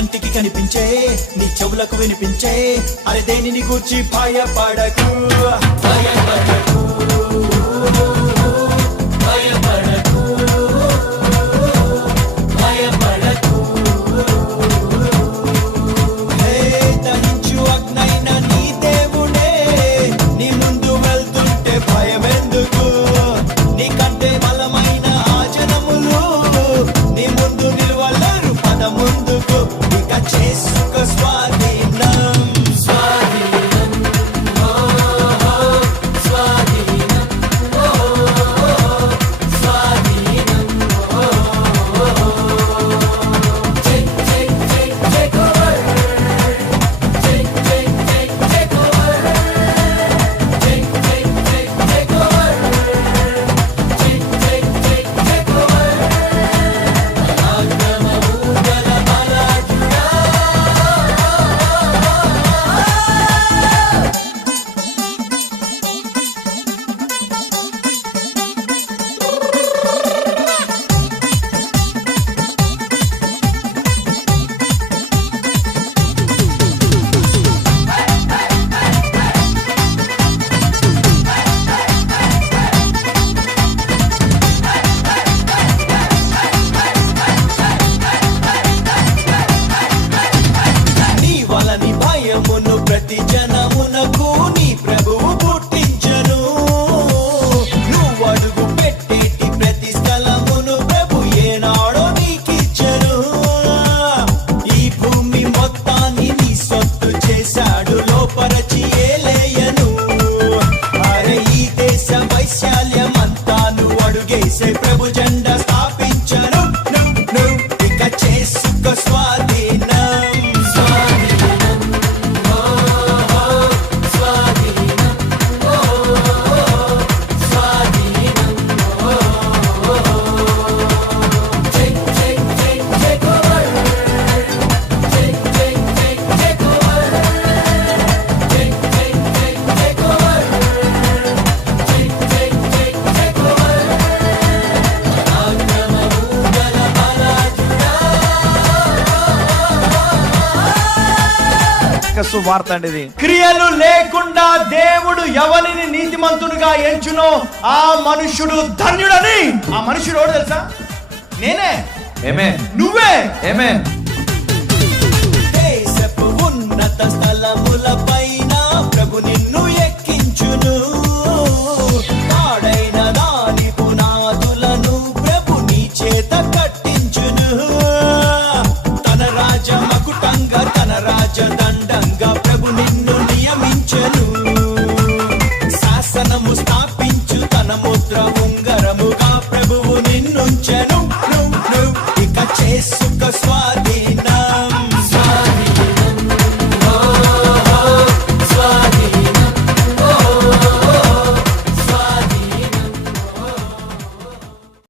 కంటికి కనిపించే, నీ చెవులకు వినిపించే, అరే దేనిని గూర్చి భయపడకు, భయపడకు, భయపడకు, భయపడకు. హే దహించు అగ్నైన నీ దేవుడే నీ ముందు వెళ్తుంటే భయమెందుకు, నీకంటే బలమైన ఆ జనములు నీ ముందు నిలవలేరు, పద ముందుకు, ఇక చేసుకో స్వాధీనం, స్వాధీనం, స్వాధీనం, స్వాధీనం. Take over, take over, take over, take over. నీ వలని భయమును ప్రతి జనమునకు నీ ప్రభువు పుట్టించను, నువ్వు అడుగు పెట్టేటి ప్రతి స్థలమును ప్రభు ఏనాడో నీకిచ్చను, ఈ భూమి మొత్తాన్ని నీ సొత్తు చేశాడు, లోపరచి ఏలేయను, అరే ఈ దేశ వైశాల్యమంతాను అడుగేసే ప్రభు జెండా స్థాపించను, నువ్వు ఇక చేసుకో స్వాధీనం, స్వాధీనం, స్వాధీనం, స్వాధీనం. Take over, take over, take over, take over, take over. సువార్త అండి ఇది. క్రియలు లేకుండా దేవుడు ఎవరిని నీతిమంతునిగా ఎంచునో ఆ మనుషుడు ధన్యుడని. ఆ మనుషుడు ఎవడు తెలుసా? నేనే, ఆమేన్, నువ్వే. ఆమేన్.